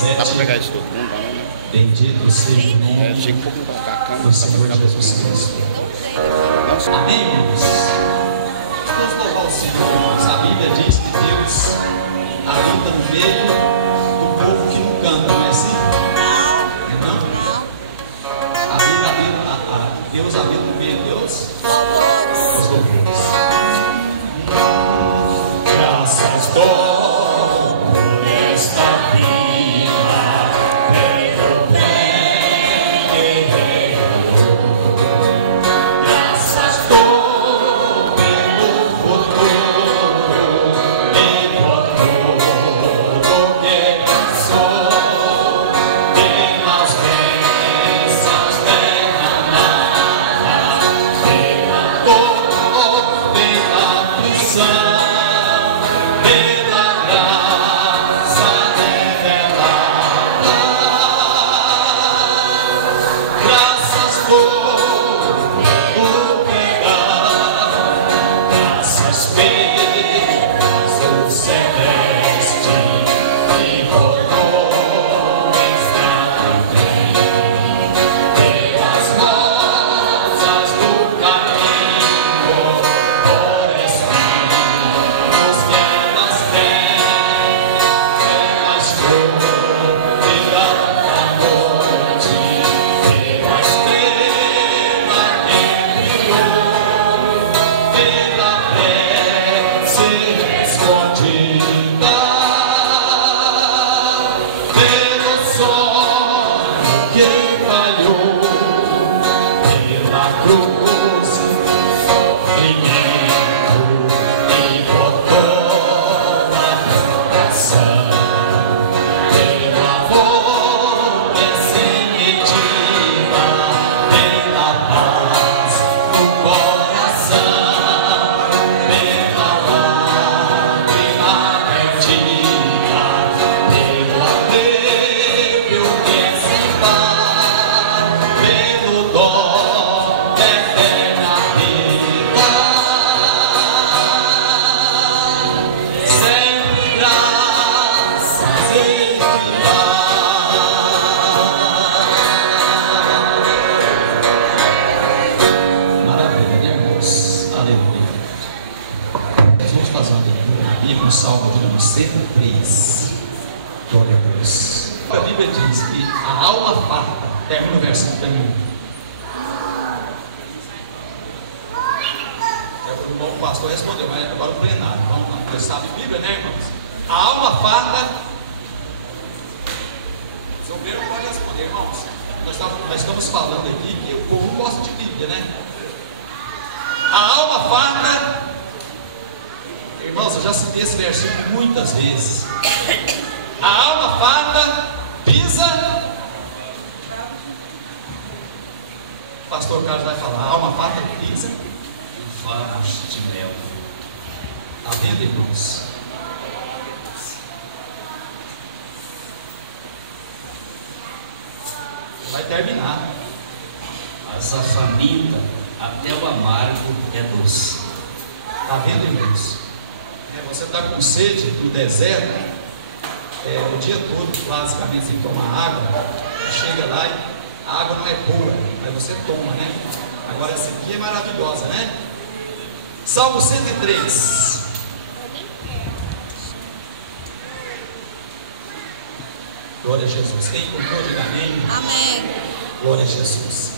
Dá para pegar isso todo mundo, não, né? Bendito seja o nome Tinha que colocar a câmera do Senhor Jesus Cristo. Amém, irmãos? Vamos louvar o Senhor, irmãos. A Bíblia diz que Deus habita no meio do povo que não canta, não é assim? Não? Deus habita no meio de Deus. Os louvores. Graças dou. Vai terminar. Mas a faminta, até o amargo é doce. Está vendo, irmãos? Você está com sede no deserto, o dia todo, basicamente, sem tomar água. Chega lá e a água não é boa, mas você toma, né? Agora essa aqui é maravilhosa, né? Salmo 103. Glória a Jesus. Quem encontrou, diga amém. Amém. Glória a Jesus.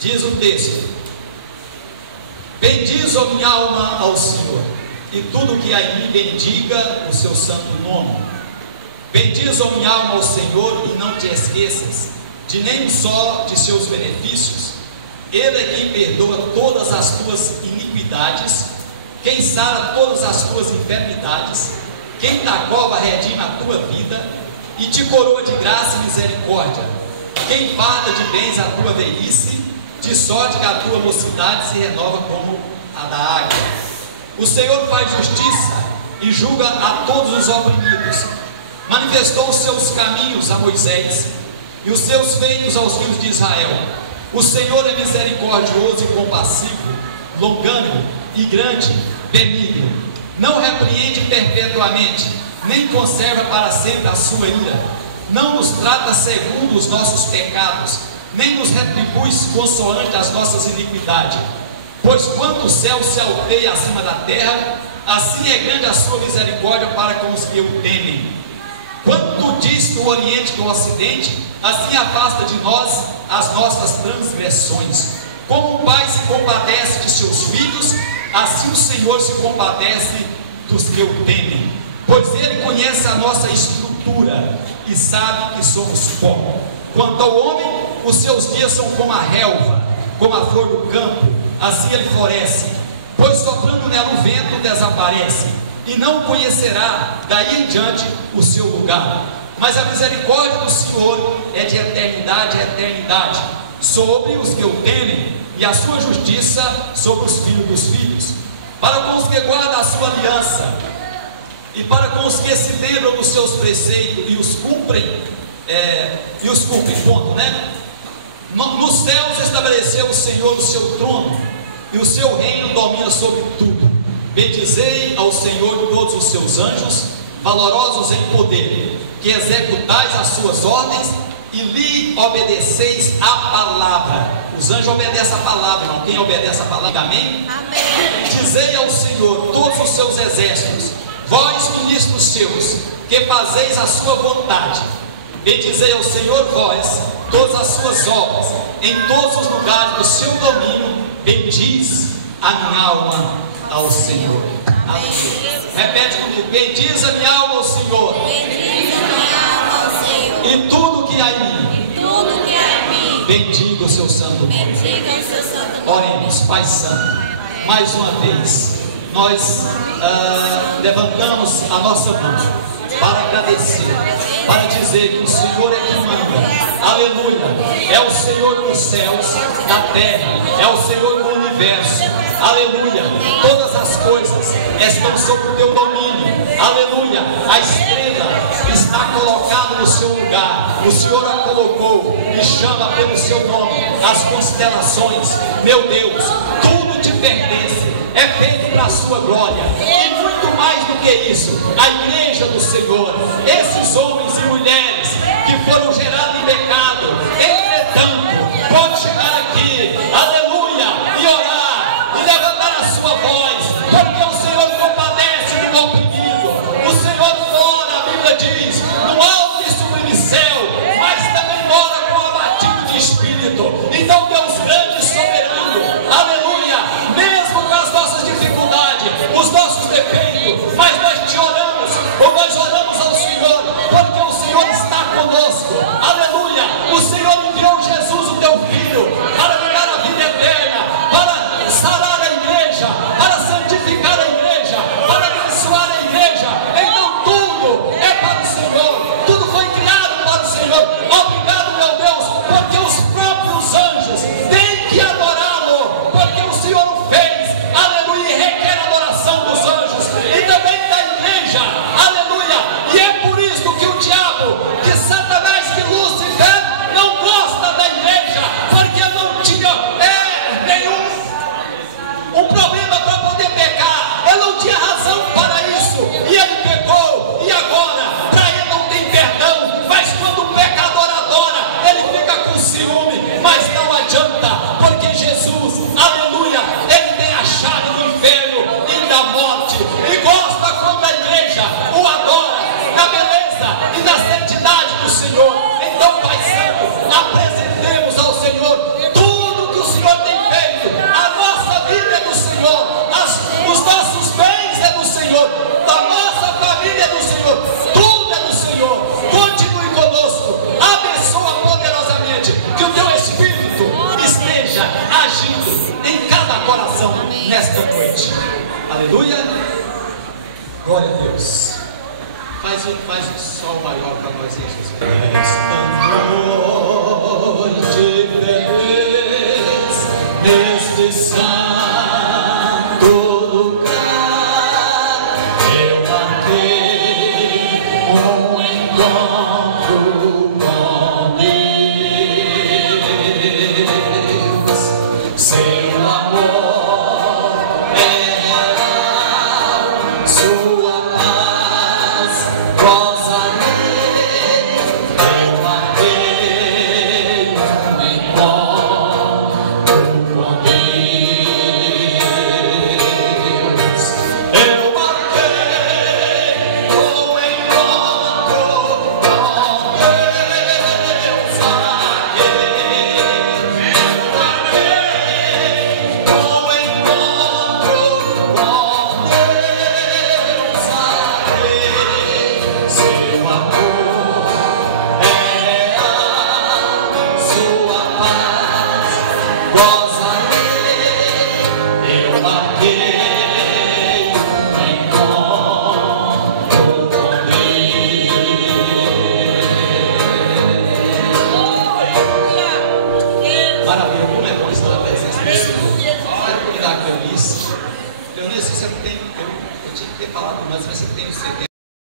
Diz o texto: bendiz, ó minha alma, ao Senhor, e tudo que há em mim bendiga o seu santo nome. Bendiz, ó minha alma, ao Senhor, e não te esqueças de nenhum só de seus benefícios. Ele é quem perdoa todas as tuas iniquidades, quem sara todas as tuas enfermidades, quem da cova redime a tua vida e te coroa de graça e misericórdia, quem farda de bens a tua velhice, de sorte que a tua mocidade se renova como a da águia. O Senhor faz justiça e julga a todos os oprimidos. Manifestou os seus caminhos a Moisés e os seus feitos aos filhos de Israel. O Senhor é misericordioso e compassivo, longânimo e grande, benigno. Não repreende perpetuamente, nem conserva para sempre a sua ira. não nos trata segundo os nossos pecados, nem nos retribui consoante as nossas iniquidades. Pois quanto o céu se alteia acima da terra, assim é grande a sua misericórdia para com os que o temem. Quanto dista o Oriente do Ocidente, assim afasta de nós as nossas transgressões. Como o pai se compadece de seus filhos, assim o Senhor se compadece dos que o temem. Pois Ele conhece a nossa estrutura e sabe que somos pó. Quanto ao homem, os seus dias são como a relva, como a flor do campo, assim ele floresce. Pois soprando nela o vento desaparece, e não conhecerá daí em diante o seu lugar. Mas a misericórdia do Senhor é de eternidade a eternidade sobre os que o temem, e a sua justiça sobre os filhos dos filhos, para com os que guardam a sua aliança, e para com os que se lembram dos seus preceitos e os cumprem, ponto, né? Nos céus estabeleceu o Senhor o seu trono, e o seu reino domina sobre tudo. Bendizei ao Senhor todos os seus anjos, valorosos em poder, que executais as suas ordens e lhe obedeceis a palavra. Os anjos obedecem a palavra, irmão. Quem obedece a palavra, amém? Amém. Bendizei ao Senhor todos os seus exércitos, vós ministros seus, que fazeis a sua vontade. Bendizei ao Senhor vós, todas as suas obras, em todos os lugares do seu domínio. Bendiz a minha alma ao Senhor. Amém. Repete comigo: bendiz a minha alma ao Senhor. Bendiz a minha alma ao Senhor. E tudo que há em mim. Bendiga o seu santo nome. Bendiga o seu santo nome. Oremos. Pai Santo, mais uma vez nós levantamos a nossa mão para agradecer, para dizer que o Senhor é quem manda. Aleluia. É o Senhor dos céus, da terra, é o Senhor do universo. Aleluia. Todas as coisas estão sob o teu domínio. Aleluia. A estrela está colocada no seu lugar. O Senhor a colocou e chama pelo seu nome. As constelações, meu Deus, tudo te pertence. É feito para a sua glória. E muito mais do que isso, a igreja do Senhor, esses homens e mulheres que foram gerados em pecado, entretanto, pode chegar aqui, aleluia, e orar, e levantar a sua voz, porque o Senhor compadece do oprimido. O Senhor mora, a Bíblia diz, no alto e sublime céu, mas também mora com o abatido de espírito. Então Deus grande e soberano, aleluia, mesmo com as nossas dificuldades, os nossos defeitos, mas nós te oramos, ou nós oramos ao Senhor, porque o Senhor está conosco. Aleluia. O Senhor enviou Jesus, o teu filho, para me dar a vida eterna, para sarar a igreja, para santificar a igreja, para abençoar a igreja. Então tudo é para o Senhor, tudo foi criado para o Senhor. Obrigado, meu Deus, porque os próprios anjos têm que adorá-lo, porque o Senhor o fez. Aleluia. E requer a adoração dos anjos e também da igreja. Aleluia. E é por isso que o diabo, que Satanás, que Lúcifer não gosta da igreja, porque não tinha nenhum problema para poder pecar. Ele não tinha razão para isso, e ele pecou. E agora, para ele não tem perdão. Mas quando o pecador adora, ele fica com ciúme. Mas não adianta, porque Jesus, aleluia, ele tem a chave do inferno e da morte, e gosta quando a igreja o adora na beleza e na santidade do Senhor. Então, Pai Santo, apresentemos ao Senhor tudo que o Senhor tem feito. A nossa vida é do Senhor, os nossos bens é do Senhor, a nossa família é do Senhor, tudo é do Senhor. Continue conosco, abençoa poderosamente, que o teu Espírito esteja agindo em cada coração nesta noite. Aleluia. Glória a Deus. Faz o sol maior para nós, Jesus. Esta noite feliz, neste santo lugar, eu marquei encontro com Deus. Seu amor é real, sua paz goza nele. mas você tem o CD.